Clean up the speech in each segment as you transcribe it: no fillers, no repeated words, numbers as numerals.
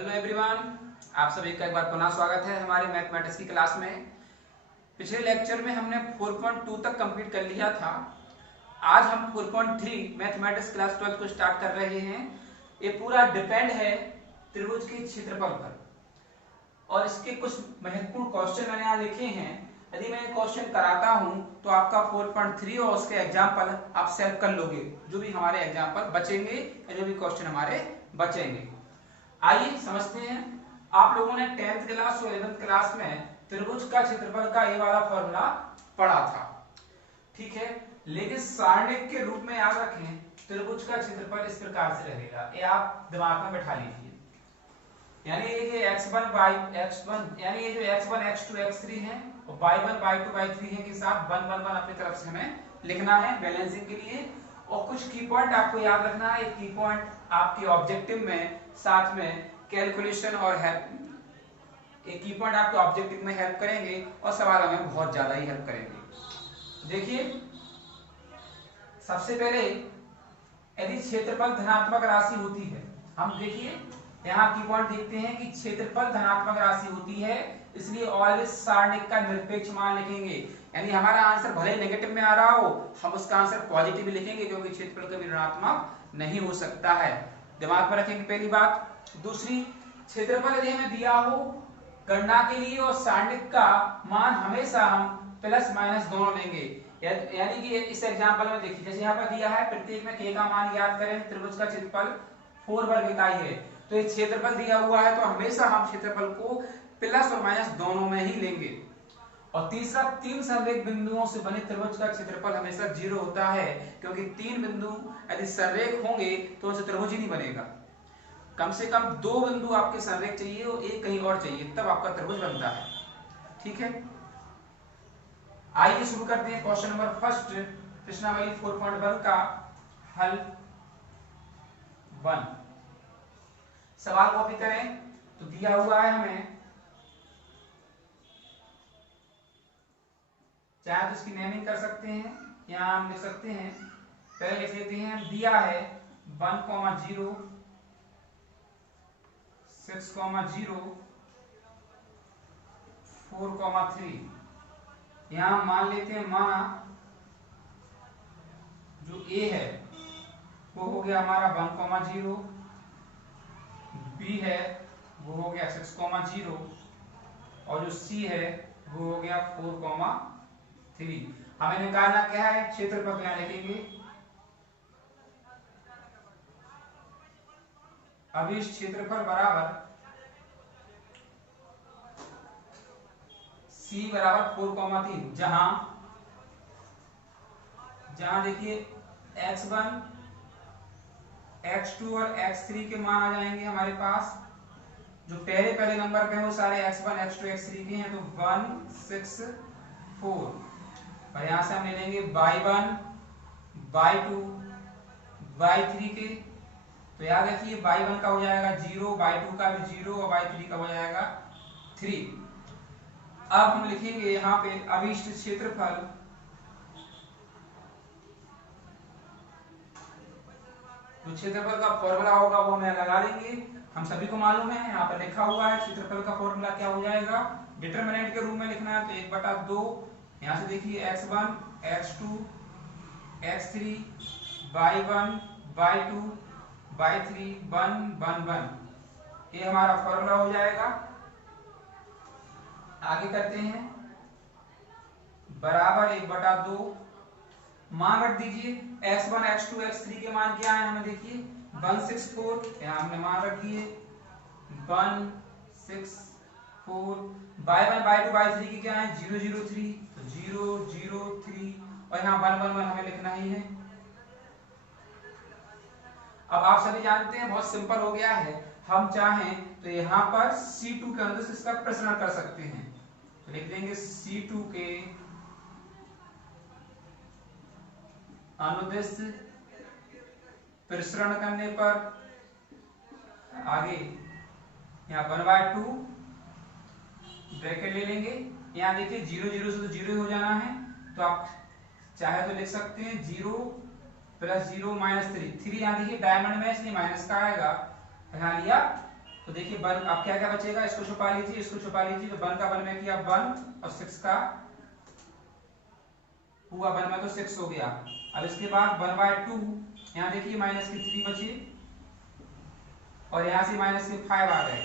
Hello everyone, आप सभी का एक बार पुनः स्वागत है हमारे मैथमेटिक्स की क्लास में। पिछले लेक्चर में हमने 4.2 तक कंप्लीट कर लिया था। आज हम 4.3 मैथमेटिक्स क्लास 12 को स्टार्ट कर रहे हैं। ये पूरा डिपेंड है त्रिभुज के क्षेत्रफल पर और इसके कुछ महत्वपूर्ण क्वेश्चन मैंने यहाँ लिखे हैं। यदि मैं क्वेश्चन कराता हूँ तो आपका 4.3 और उसके एग्जाम्पल आप सेव कर लोगे, जो भी हमारे एग्जाम्पल बचेंगे या जो भी क्वेश्चन हमारे बचेंगे। आइए समझते हैं। आप लोगों ने 10th क्लास और 11th क्लास में त्रिभुज का क्षेत्रफल का ये वाला फॉर्मूला पढ़ा था, ठीक है। लेकिन सारणिक के रूप में याद रखें, त्रिभुज का क्षेत्रफल इस प्रकार से रहेगा, ये आप दिमाग में बैठा लीजिए। यानी ये x1 y x1 यानी ये जो x1 x2 x3 है और y1 y2 y3 है के साथ 1 1 1 अपनी तरफ से हमें लिखना है बैलेंसिंग के लिए। और कुछ की पॉइंट आपको याद रखना है। एक की पॉइंट आपके ऑब्जेक्टिव में साथ में कैलकुलेशन और हेल्प, एक की पॉइंट आपके ऑब्जेक्टिव में हेल्प करेंगे और सवालों में बहुत ज्यादा ही हेल्प करेंगे। देखिए, सबसे पहले यदि क्षेत्रफल धनात्मक राशि होती है, हम देखिए यहाँ की पॉइंट देखते हैं कि क्षेत्रफल धनात्मक राशि होती है, इसलिए ऑलवेज सारणिक का निरपेक्ष मान लिखेंगे। यानी हमारा आंसर भले ही नेगेटिव में आ रहा हो, हम उसका आंसर पॉजिटिव लिखेंगे, क्योंकि क्षेत्रफल कभी ऋणात्मक नहीं हो सकता है। दिमाग में रखेंगे पहली बात। दूसरी, क्षेत्रफल यदि हमें दिया हो गणना के लिए और सारणिक का मान हमेशा हम प्लस माइनस दोनों लेंगे। यानी कि इस एग्जांपल में देखिए, जैसे यहाँ पर दिया है प्रत्येक में k का मान याद करें। त्रिभुज का क्षेत्रफल 4 वर्ग इकाई है, तो ये क्षेत्रफल दिया हुआ है तो हमेशा हम क्षेत्रफल को प्लस और माइनस दोनों में ही लेंगे। और तीसरा, 3 संरेख बिंदुओं से बने त्रिभुज का क्षेत्रफल हमेशा 0 होता है, क्योंकि 3 बिंदु यदि संरेख होंगे तो उनसे त्रिभुज ही नहीं बनेगा। कम से कम 2 बिंदु आपके संरेख चाहिए और एक कहीं और चाहिए, तब आपका त्रिभुज बनता है, ठीक है। आइए शुरू करते हैं क्वेश्चन नंबर फर्स्ट, प्रश्नावली 4.1 का हल 1। सवाल कॉपी करें तो दिया हुआ है हमें, चाहे तो इसकी नेमिंग कर सकते हैं, यहां हम लिख सकते हैं। पहले लिख लेते हैं, दिया है 1, 0 6, 0 4, 3। यहां मान लेते हैं, माना जो a है वो हो गया हमारा 1, 0, b है वो हो गया 6, 0 और जो c है वो हो गया 4, 3। हमें निकालना क्या है, क्षेत्रफल। यहाँ लिखेंगे अभिष्ट क्षेत्रफल बराबर c बराबर 4, 3। जहां देखिए x1 x2 और x3 के मान आ जाएंगे हमारे पास। जो पहले नंबर पे है वो सारे x1 x2 x3 के हैं, तो 1 6 4। और यहां से हम ले लेंगे y1 y2 y3 के, तो याद रखिए y1 का हो जाएगा 0, y2 का भी 0 और y3 का हो जाएगा 3। अब हम लिखेंगे यहाँ पे अभिष्ट क्षेत्रफल जो क्षेत्रफल का फॉर्मूला होगा वो हमें लगा लेंगे, हम सभी को मालूम है। यहाँ पर लिखा हुआ है क्षेत्रफल का फॉर्मूला क्या हो जाएगा, डिटरमिनेंट के रूप में लिखना है तो 1/2। यहाँ से देखिए x1 x2 x3 y1 y2 y3 1 1 1, ये हमारा फॉर्मूला हो जाएगा। आगे करते हैं, बराबर 1/2 मान रख दीजिए। x1 x2 x3 के मान क्या है, हमें देखिए 1 6 4, यहाँ हमने मान रख दिए 1 6 4। y1 y2 y3 के क्या है 0 0 3, तो 0 0 3 और यहाँ 1 1 1 हमें लिखना ही है। अब आप सभी जानते हैं बहुत सिंपल हो गया है। हम चाहें तो यहाँ पर C2 के अनुदेश इसका प्रसरण कर सकते हैं, तो लिख देंगे C2 के अनुदेश प्रसरण करने पर आगे यहाँ 1/2 ब्रैकेट ले लेंगे। यहाँ देखिए 0 0 से तो 0 हो जाना है, तो आप चाहे तो लिख सकते हैं 0 + 0 - 3। 3 यहाँ देखिए डायमंड में इसलिए माइनस का आएगा, यहाँ लिया तो देखिए 1 अब क्या क्या बचेगा, इसको छुपा लीजिए, इसको छुपा लीजिए। तो 1 का 1 में किया 1 और 6 का हुआ 1 में तो 6 हो गया। अब इसके बाद 1/2 यहाँ देखिए माइनस के 3 बचे और यहाँ से माइनस के 5 आ गए।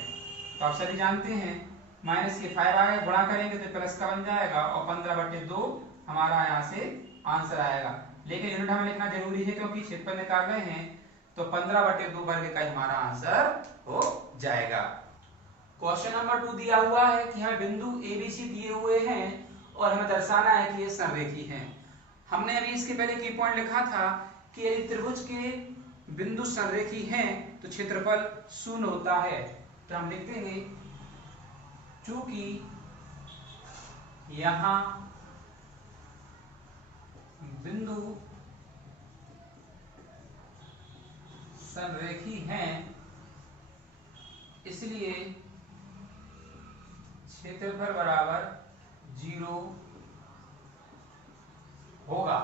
तो आप सभी जानते हैं माइनस के 5 आ गए, गुणा करेंगे तो प्लस का बन जाएगा और 15/2 हमारा यहाँ से आंसर आएगा। लेकिन यूनिट हमें लिखना जरूरी है क्योंकि क्षेत्रफल निकाल रहे हैं, तो 15/2 वर्ग का हमारा आंसर हो जाएगा। क्वेश्चन नंबर 2 दिया हुआ है कि हमें बिंदु ABC दिए हुए हैं और हमें दर्शाना है कि ये संरेखी हैं। हमने अभी इसके पहले की पॉइंट लिखा था कि यदि त्रिभुज के बिंदु संरेखी हैं तो क्षेत्रफल 0 होता है। तो हम लिख देंगे चूंकि यहां बिंदु संरेखी हैं इसलिए क्षेत्रफल बराबर 0 होगा।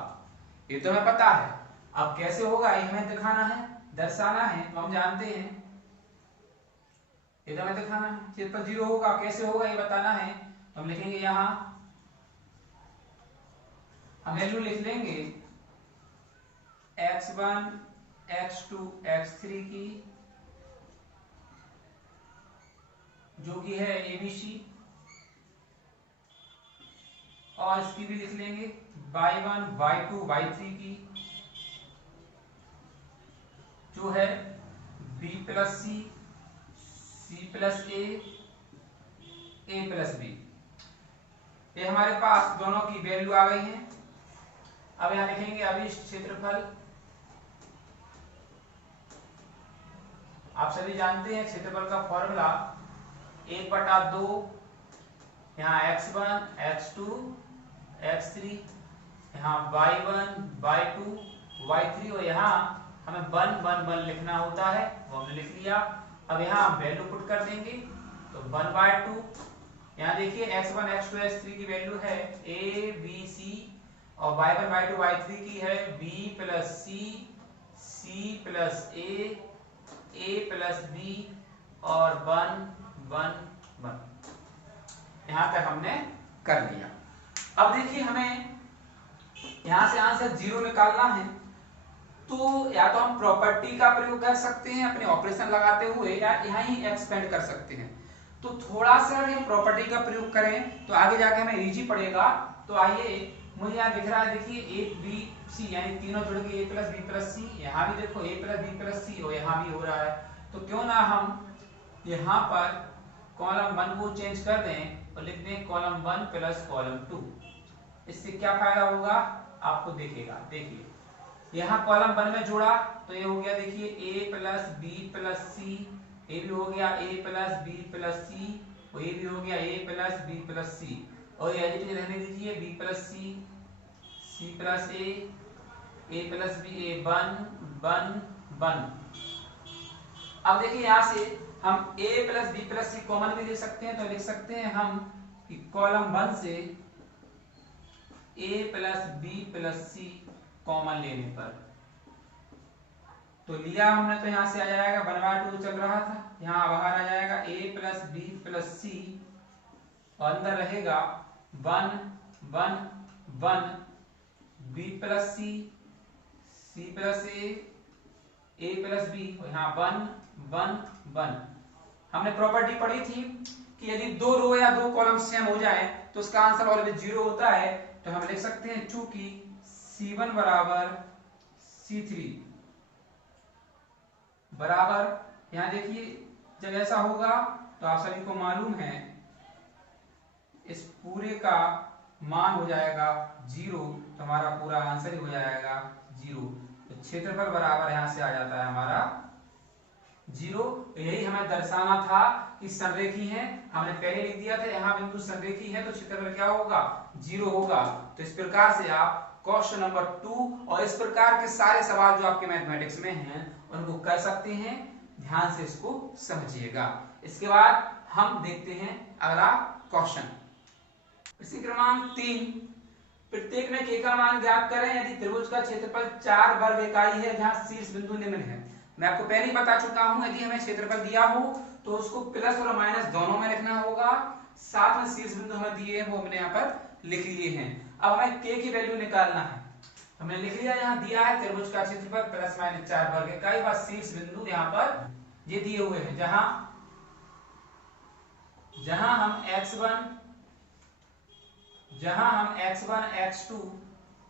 ये तो हमें पता है, अब कैसे होगा ये हमें दिखाना है, दर्शाना है। तो हम जानते हैं ये तो हमें दिखाना है, क्षेत्रफल 0 होगा, कैसे होगा ये बताना है। तो हम लिखेंगे यहां हम वैल्यू लिख लेंगे x1 x2 x3 की, जो कि है ABC, और इसकी भी लिख लेंगे y1 y2 y3 की, जो है b plus C, C plus A plus B. ये हमारे पास दोनों की वैल्यू आ गई है। अब यहां लिखेंगे अभी क्षेत्रफल, आप सभी जानते हैं क्षेत्रफल का फॉर्मूला 1/2, यहाँ x1 x2 x3, यहाँ y1 y2 y3 और यहाँ हमें 1 1 1 लिखना होता है, वो हमने लिख लिया। अब यहाँ हम वैल्यू पुट कर देंगे तो 1/2, यहाँ देखिए x1 x2 x3 की वैल्यू है a b c और y1 y2 y3 की है b plus C, C plus A plus B और 1 1 1। यहां तक हमने कर लिया। अब देखिए हमें यहां से आंसर 0 निकालना है, तो या तो हम प्रॉपर्टी का प्रयोग कर सकते हैं अपने ऑपरेशन लगाते हुए, या यहां ही एक्सपेंड कर सकते हैं। तो थोड़ा सा अगर हम प्रॉपर्टी का प्रयोग करें तो आगे जाके हमें इजी पड़ेगा। तो आइए, मुझे यहाँ दिख रहा है देखिए ए बी सी, यानी तीनों जुड़ के a प्लस बी प्लस सी, यहाँ भी देखो a plus B plus C और यहाँ भी हो रहा है। तो क्यों ना हम यहाँ पर कॉलम 1 को चेंज कर दें और लिख दें कॉलम 1 प्लस कॉलम 2। इससे क्या फायदा होगा आपको दिखेगा। देखिए यहाँ कॉलम 1 में जोड़ा तो ये हो गया देखिए a plus B plus C, ये भी हो गया a plus B plus C और ये भी हो गया a plus B plus C, और ये एडिटिव रहने दीजिए b plus C, C plus A plus B, A 1 1 1। अब देखिए यहाँ से हम a plus B plus C common भी ले सकते हैं, तो लिख सकते हैं हम कि कॉलम 1 से a plus B plus C common लेने पर, तो लिया हमने तो यहाँ से आ जाएगा 1/2 चल रहा था, यहाँ बाहर आ जाएगा a plus B plus C और अंदर रहेगा 1 1 1 b plus C, C plus A plus B और यहाँ 1 1 1। हमने प्रॉपर्टी पढ़ी थी कि यदि 2 रो या 2 कॉलम सेम हो जाए तो उसका आंसर ऑलवेज 0 होता है। तो हम लिख सकते हैं चूंकि C1 बराबर C3 बराबर, यहाँ देखिए जब ऐसा होगा तो आप सभी को मालूम है इस पूरे का मान हो जाएगा 0, तो हमारा पूरा आंसर ही हो जाएगा 0। तो क्षेत्रफल बराबर यहाँ से आ जाता है हमारा 0। यही हमें दर्शाना था कि संरेखी है, हमने पहले लिख दिया था यहाँ बिंदु संरेखी है तो क्षेत्रफल क्या होगा 0 होगा। तो इस प्रकार से आप क्वेश्चन नंबर 2 और इस प्रकार के सारे सवाल जो आपके मैथमेटिक्स में हैं उनको कर सकते हैं। ध्यान से इसको समझिएगा। इसके बाद हम देखते हैं अगला क्वेश्चन। इसी क्रमांक 3, प्रत्येक में k का मान ज्ञात करें यदि त्रिभुज का क्षेत्रफल 4 वर्ग इकाई है जहां शीर्ष बिंदु निम्न है। मैं आपको पहले ही बता चुका हूं, यदि हमें क्षेत्रफल दिया हो तो उसको प्लस और माइनस दोनों में लिखना होगा। साथ में शीर्ष बिंदु हमें दिए हैं वो हमने यहाँ पर लिख लिए हैं। अब हमें k की वैल्यू निकालना है। हमने लिख लिया, यहाँ दिया है त्रिभुज का क्षेत्रफल प्लस माइनस 4 वर्ग। कई बार शीर्ष बिंदु यहाँ पर ये दिए हुए हैं, जहां हम x1, x2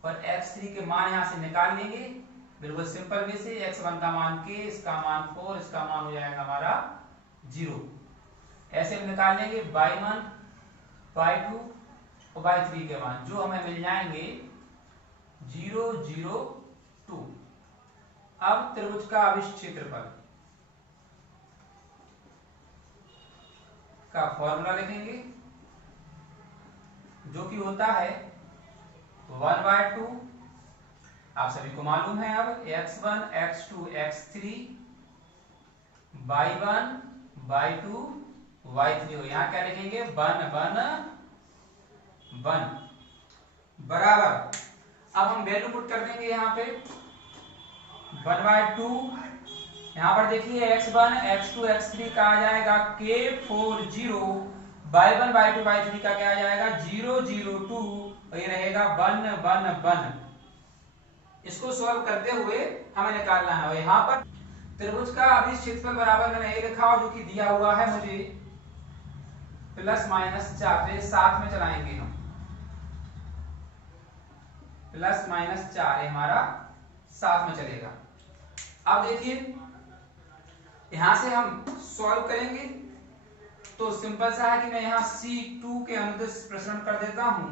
और x3 के मान यहां से निकाल लेंगे बिल्कुल सिंपल वे से। x1 का मान k, इसका मान 4, इसका मान हो जाएगा हमारा 0। ऐसे हम निकाल लेंगे y1, y2 और y3 के मान, जो हमें मिल जाएंगे 0, 0, 2। अब त्रिभुज का अभिष्ट क्षेत्रफल का फॉर्मूला लिखेंगे, जो कि होता है 1/2। आप सभी को मालूम है अब x1, x2, x3 y1, y2, y3 हो। यहां क्या लिखेंगे 1, 1, 1 बराबर। अब हम वैल्यू पुट कर देंगे यहाँ पे 1/2। यहाँ पर देखिए x1, x2, x3 का आ जाएगा k40, y1, y2, y3 का क्या आ जाएगा 0, 0, 2 और ये रहेगा 1, 1, 1। इसको सॉल्व करते हुए हमें निकालना है। और यहाँ पर त्रिभुज का अभिष्ट क्षेत्रफल बराबर मैंने ये लिखा जो कि दिया हुआ है मुझे प्लस माइनस 4। तो ये साथ में चलाएंगे हम, प्लस माइनस 4 हमारा साथ में चलेगा। अब देखिए यहां से हम सॉल्व करेंगे तो सिंपल सा है कि मैं यहां C2 के अनुदिश प्रसरण कर देता हूं।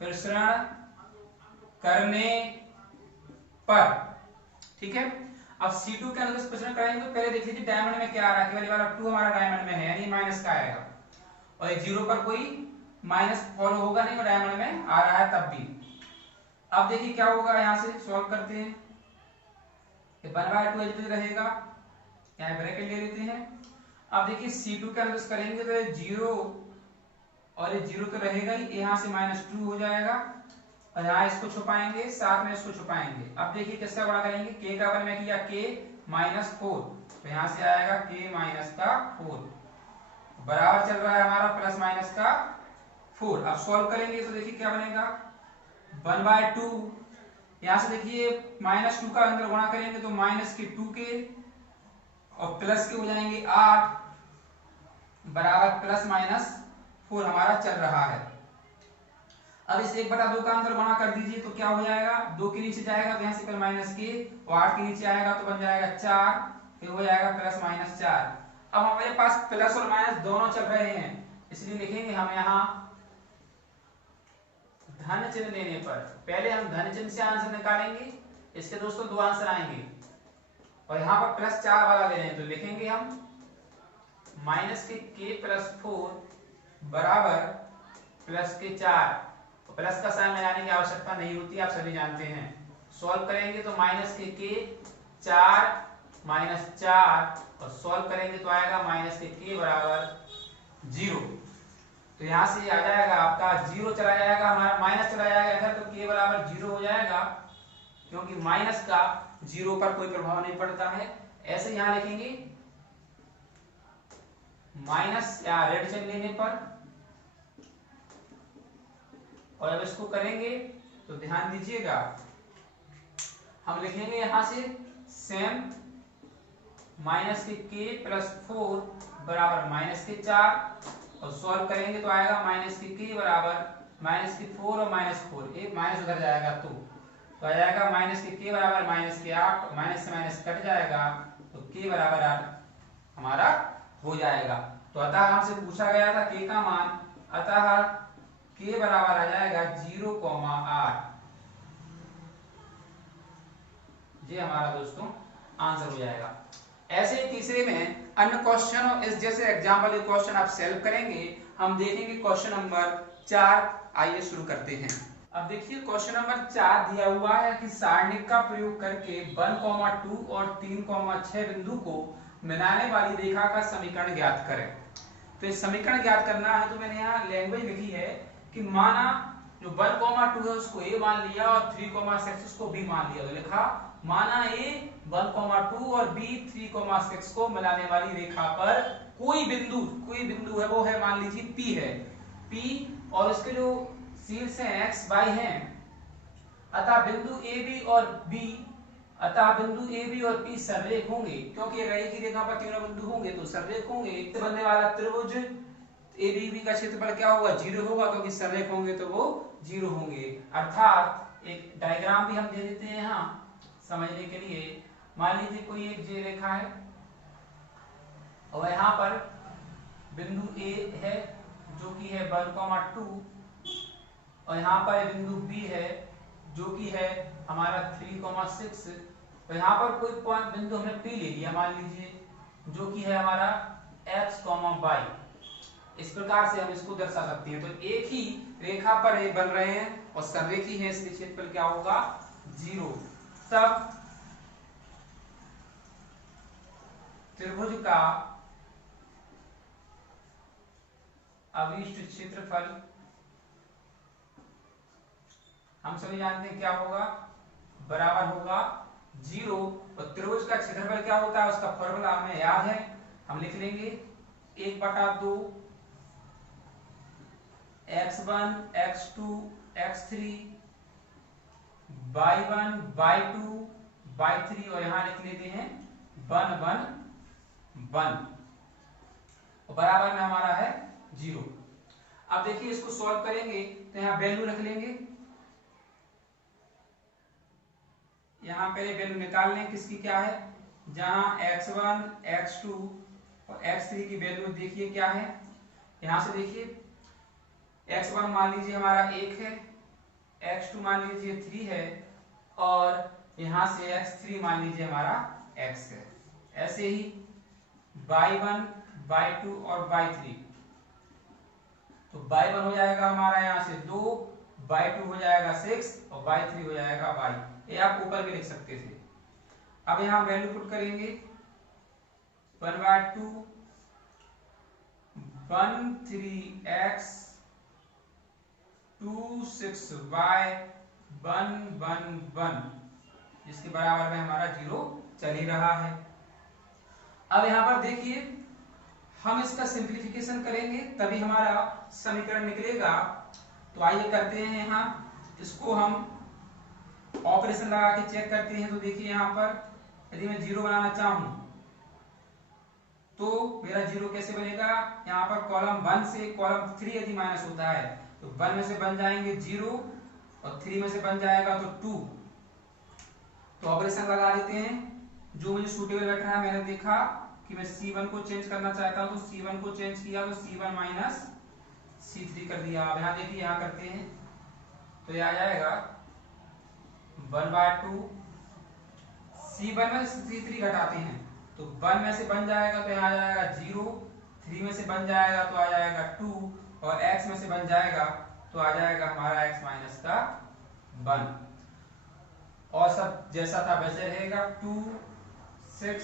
प्रसरण करने पर, ठीक है। अब C2 के अनुदिश प्रसरण करेंगे तो पहले देख लीजिए डायमंड में क्या आ रहा है, केवल वाला 2 हमारा डायमंड में है, यानी माइनस का आएगा। और ये 0 पर कोई माइनस फॉलो होगा नहीं, और डायमंड में आ रहा है तब भी। अब देखिए क्या होगा, यहां से सॉल्व करते हैं। 1/2 एज रहेगा, यहाँ ब्रैकेट ले लेते हैं। अब देखिए C2 का अनुदिश करेंगे तो ये 0 और ये 0 तो रहेगा ही, यहाँ से -2 हो जाएगा और यहाँ इसको छुपाएंगे, साथ में इसको छुपाएंगे। अब देखिए किसका गुणा करेंगे, k का वन में किया k -4, तो यहाँ से आएगा k -4 बराबर चल रहा है हमारा प्लस माइनस का 4। अब सॉल्व करेंगे तो देखिए क्या बनेगा 1/2। यहां से देखिए -2 का अंदर गुणा करेंगे तो -2 के और प्लस के हो जाएंगे 8 बराबर प्लस माइनस 4 हमारा चल रहा है। अब इस 1/2 का अंदर गुणा कर दीजिए तो क्या हो जाएगा, 2 के नीचे जाएगा तो यहां से फिर माइनस के, और 8 के नीचे आएगा तो बन जाएगा 4, फिर हो जाएगा प्लस माइनस 4। अब हमारे पास प्लस और माइनस दोनों चल रहे हैं, इसलिए लिखेंगे हम यहां धन चिन्ह लेने पर। पहले हम धन चिन्ह से आंसर निकालेंगे, इसके दोस्तों 2 आंसर आएंगे। और यहाँ पर प्लस 4 वाला ले रहे हैं तो लिखेंगे हम माइनस के k+4 बराबर प्लस के 4। प्लस का साइन लगाने की आवश्यकता नहीं होती, आप सभी जानते हैं। सॉल्व करेंगे तो माइनस के k 4 -4 और सॉल्व करेंगे तो आएगा माइनस के k बराबर 0। तो यहां से आ जाएगा आपका 0 चला जाएगा, हमारा माइनस चला जाएगा इधर, तो k बराबर 0 हो जाएगा, क्योंकि माइनस का 0 पर कोई प्रभाव नहीं पड़ता है। ऐसे यहां लिखेंगे माइनस या रेड चिन्ह लेने पर। और अब इसको करेंगे तो ध्यान दीजिएगा, हम लिखेंगे यहां से सेम माइनस के k+4 बराबर माइनस के 4 और सॉल्व करेंगे तो आएगा माइनस के k बराबर माइनस के 4 और -4, एक माइनस उधर जाएगा तो आ जाएगा माइनस के k बराबर माइनस के 8, माइनस से माइनस कट जाएगा तो k बराबर 8 हमारा हो जाएगा। तो अतः हमसे पूछा गया था k का मान, अतः k बराबर आ जाएगा 0,8। ये हमारा दोस्तों आंसर हो जाएगा। ऐसे तीसरे में अन्य क्वेश्चन और इस जैसे एग्जाम्पल के क्वेश्चन आप सॉल्व करेंगे। हम देखेंगे क्वेश्चन नंबर 4। आइए शुरू करते हैं। अब देखिए क्वेश्चन नंबर 4 दिया हुआ है कि सारणिक का प्रयोग करके 1,2 और 3,6 बिंदु को मिलाने वाली रेखा का समीकरण ज्ञात करें। तो इस समीकरण ज्ञात करना है तो मैंने यहाँ लैंग्वेज लिखी है कि माना जो 1,2 है उसको a मान लिया और 3,6 उसको b मान लिया। तो लिखा माना a 1,2 और b 3,6 को मिलाने वाली रेखा पर कोई बिंदु है, वो है मान लीजिए p है, p और उसके जो शीर्ष हैं x y हैं, अतः बिंदु a b और p सररेख होंगे, क्योंकि अगर एक ही रेखा पर तीनों बिंदु होंगे तो सररेख होंगे। इससे बनने वाला त्रिभुज ABB का क्षेत्रफल क्या होगा, 0 होगा, क्योंकि सररेख होंगे तो वो 0 होंगे। अर्थात एक डायग्राम भी हम दे देते हैं यहाँ समझने के लिए। मान लीजिए कोई एक जे रेखा है और यहाँ पर बिंदु A है जो कि है 1,2 और यहाँ पर बिंदु B है जो कि है हमारा 3,6। तो यहाँ पर कोई पॉइंट बिंदु हमने P ले लिया मान लीजिए, जो कि है हमारा x, y। इस प्रकार से हम इसको दर्शा सकते हैं। तो एक ही रेखा पर ये बन रहे हैं और सररेखी है, इसलिए क्षेत्रफल क्या होगा, 0। तब त्रिभुज का अभिष्ट क्षेत्रफल हम सभी जानते हैं क्या होगा, बराबर होगा 0। और त्रिभुज का क्षेत्रफल क्या होता है, उसका फॉर्मूला हमें याद है, हम लिख लेंगे 1/2 x1 x2 x3 y1 y2 y3 और यहां लिख लेते हैं 1 1 1 और बराबर में हमारा है 0। अब देखिए इसको सॉल्व करेंगे तो यहाँ वैल्यू रख लेंगे, यहाँ पहले वैल्यू निकाल लें किसकी क्या है, जहां x1 x2 और x3 की वैल्यू देखिए क्या है। यहां से देखिए x1 मान लीजिए हमारा 1 है, x2 मान लीजिए 3 है और यहां से x3 मान लीजिए हमारा x है। ऐसे ही y1 y2 और y3, तो y1 हो जाएगा हमारा यहां से 2, y2 हो जाएगा 6 और y3 हो जाएगा y। ये आप ऊपर भी लिख सकते थे। अब यहां वैल्यू पुट करेंगे 1/2 13x 26y 1 जिसके बराबर में हमारा 0 चल ही रहा है। अब यहां पर देखिए हम इसका सिंप्लीफिकेशन करेंगे तभी हमारा समीकरण निकलेगा। तो आइए करते हैं, यहाँ इसको हम ऑपरेशन लगा के चेक करते हैं। तो देखिए यहाँ पर यदि मैं 0 बनाना चाहूं तो मेरा 0 कैसे बनेगा, यहाँ पर कॉलम 1 से कॉलम 3 यदि माइनस होता है तो 1 में से बन जाएंगे 0 और 3 में से बन जाएगा तो 2। तो ऑपरेशन लगा देते हैं, जो मुझे सूटेबल बैठ रहा है। मैंने देखा कि मैं C1 को चेंज करना चाहता हूं तो C1 को चेंज किया तो C1 माइनस C3 कर दिया। अब यहाँ देखिए यहाँ करते हैं तो ये आ जाएगा 1/2 C1 में C3 घटाते हैं तो 1 में से बन जाएगा तो यहाँ आ जाएगा 0, 3 में से बन जाएगा तो आ जाएगा 2 और x में से बन जाएगा तो आ जाएगा हमारा x माइनस का 1 और सब जैसा था वैसे रहेगा 2 6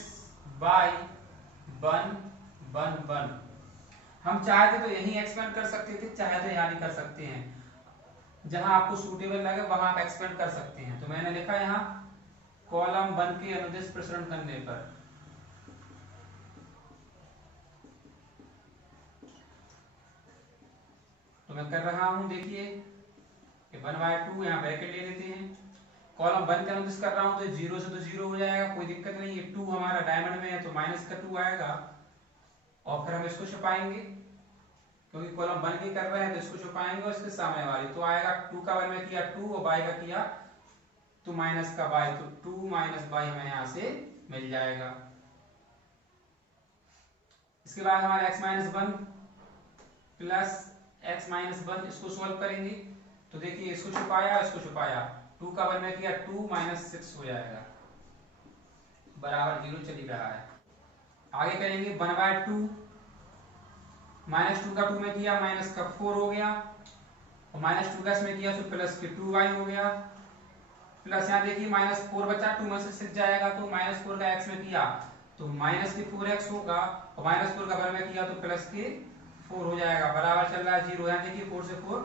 y 1 1 1। हम चाहते तो यही एक्सपेंड कर सकते थे, चाहे तो यहाँ भी कर सकते हैं, जहां आपको सूटेबल लगे वहां आप एक्सपेंड कर सकते हैं। तो मैंने लिखा यहाँ कॉलम 1 के अनुदिश प्रसरण करने पर तो मैं कर रहा हूं, देखिए 1/2 यहाँ ब्रैकेट ले लेते हैं, कॉलम 1 के अनुदिश कर रहा हूं तो 0 से तो 0 हो जाएगा, कोई दिक्कत नहीं है। 2 हमारा डायमंड में है तो माइनस का 2 आएगा और फिर हम इसको छुपाएंगे क्योंकि कॉलम 1 के कर रहे हैं तो इसको छुपाएंगे और इसके सामने वाली तो आएगा 2 का 1 में किया 2 और y का किया तो माइनस का y, तो 2 माइनस y हमें यहाँ से मिल जाएगा। इसके बाद हमारा x minus 1 plus x minus 1, इसको सॉल्व करेंगे तो देखिए इसको छुपाया 2 का 1 में किया 2 माइनस 6 हो जाएगा, बराबर 0 चल ही रहा है। आगे करेंगे 1/2 -2 का 2 में किया माइनस का 4 हो गया और -2 का इसमें किया तो प्लस के 2y हो गया, प्लस यहाँ देखिए -4 बचा, 2 में से 6 जाएगा तो -4 का x में किया तो माइनस के 4x होगा और -4 का 1 में किया तो प्लस के 4 हो जाएगा, बराबर चल रहा है 0। यहाँ देखिए 4 से 4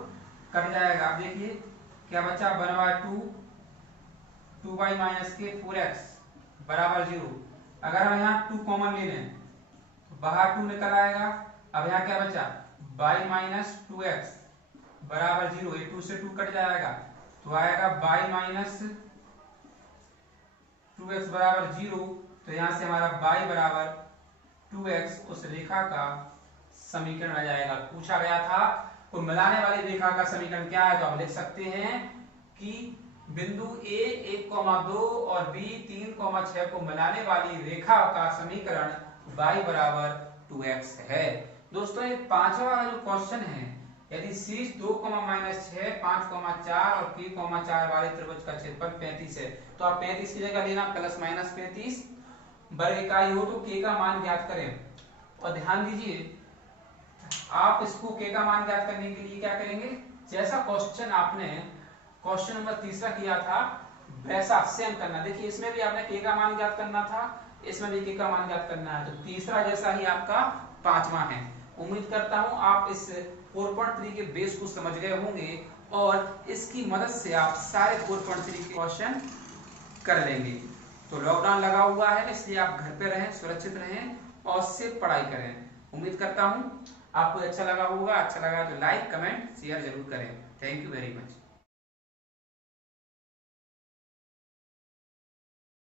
कट जाएगा। अब देखिए क्या बचा, 1/2 2y माइनस के 4x बराबर 0। अगर हम यहाँ 2 कॉमन ले लें तो बाहर 2 निकल आएगा। अब यहाँ क्या बचा, y माइनस 2x बराबर 0। ये 2 से 2 कट जाएगा तो आएगा y माइनस 2x बराबर 0। तो यहाँ से हमारा y बराबर 2x उस रेखा का समीकरण आ जाएगा। पूछा गया था तो मिलाने वाली रेखा का समीकरण क्या है, तो हम लिख सकते हैं कि बिंदु A 1,2 और B 3,6 को मिलाने वाली रेखा का समीकरण y बराबर 2x है। दोस्तों ये पांचवा वाला जो क्वेश्चन है, यदि शीर्ष 2, -6, 5,4 और k,4 वाले त्रिभुज का क्षेत्रफल 35 है तो आप 35 की जगह लेना ±35 वर्ग इकाई हो तो k का मान ज्ञात करें। और ध्यान दीजिए आप इसको k का मान ज्ञात करने के लिए क्या करेंगे, जैसा क्वेश्चन आपने क्वेश्चन नंबर तीसरा किया था वैसा सेम करना। देखिए इसमें भी आपने k का मान ज्ञात करना था, इसमें भी k का मान ज्ञात करना है, तो तीसरा जैसा ही आपका पांचवा है। उम्मीद करता हूं आप इस 4.3 के बेस को समझ गए होंगे और इसकी मदद से आप सारे 4.3 के क्वेश्चन कर लेंगे। तो लॉकडाउन लगा हुआ है इसलिए आप घर पे रहें, सुरक्षित रहें और सिर्फ पढ़ाई करें। उम्मीद करता हूं आपको अच्छा लगा होगा। अच्छा लगा तो लाइक, कमेंट, शेयर जरूर करें। Thank you very much.